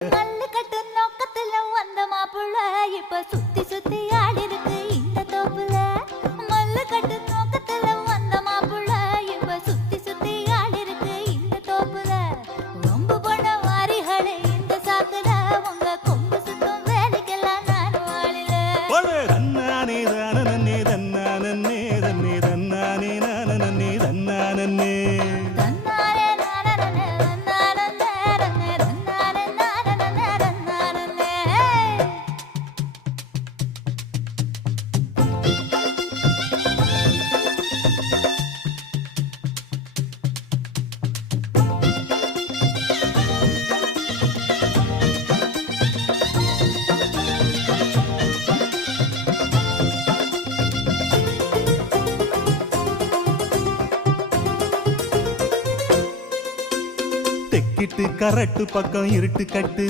மல்லு கட்டு நோக்கத்துல வந்த மாப்புள்ள இப்ப சுத்தி சுத்தி ஆடி இருக்கு இந்த தோப்புல. மல்லு கட்டு நோக்கத்துல வந்த மாப்புள்ள இப்ப சுத்தி சுத்தி ஆடி இருக்கு இந்த தோப்புல. வம்பு பண்ண வாரிகளே இந்த சாக்குல உங்க கொம்பு சுத்தம் வேலைக்கெல்லாம் நான் வாழில. தன்னானே தானே தன்னானே தன்னே தன்னானே நானே தன்னானே தெக்கிட்டு கரட்டு பக்கம் இருட்டு கட்டுது.